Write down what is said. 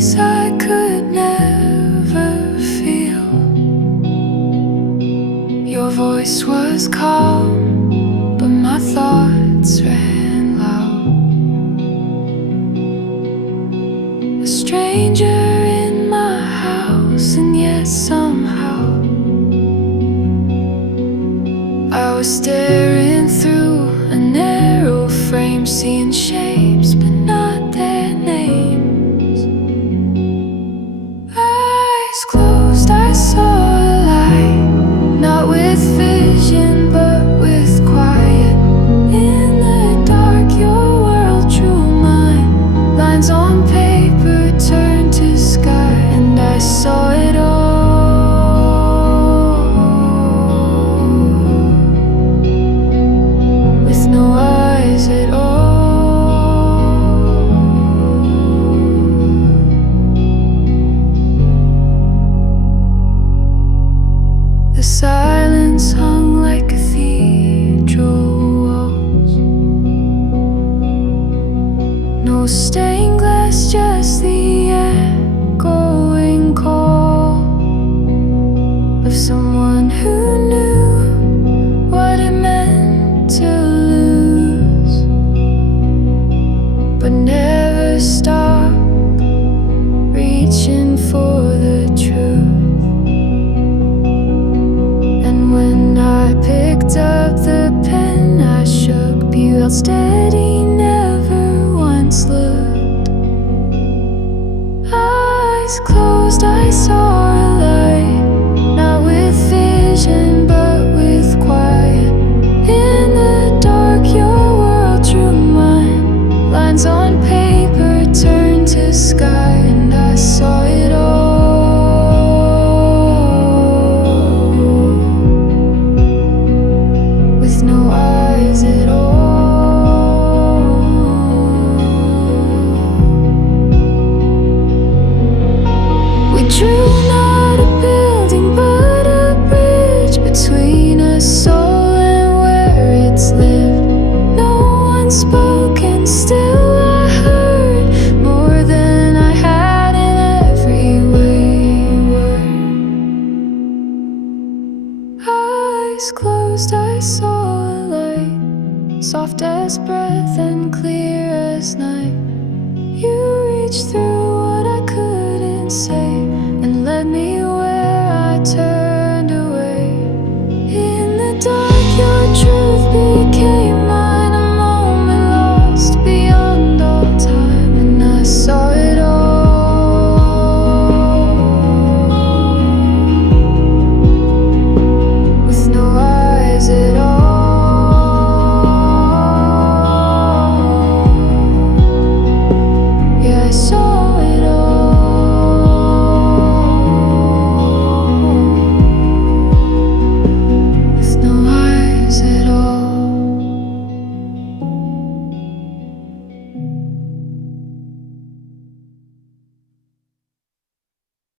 peace I could never feel. Your voice was calm, but my thoughts ran loud. A stranger in my house, and yet somehow I was staring through a narrow frame, seeing shapes but not their names. Eyes closed, I saw a light, not with vision but with quiet. In the dark your world drew mine, lines on paper turned to sky, and I saw it all. The silence hung like cathedral walls. No stained glass, just the echoing call of someone who knew what it meant to lose, but never stop reaching for the truth. When I picked up the pen, I shook, but you held steady, never once looked. Eyes closed, I saw a light, not with vision but with quiet. In the dark your world drew mine, lines on paper turned to sky, and I saw it all. No eyes at all. We drew not a building but a bridge between a soul and where it's lived. No one spoke and still I heard more than I had in every wayword. Eyes closed, I saw soft as breath and clear as night. You reached through what I couldn't say and led me where I turned away. In the dark your truth became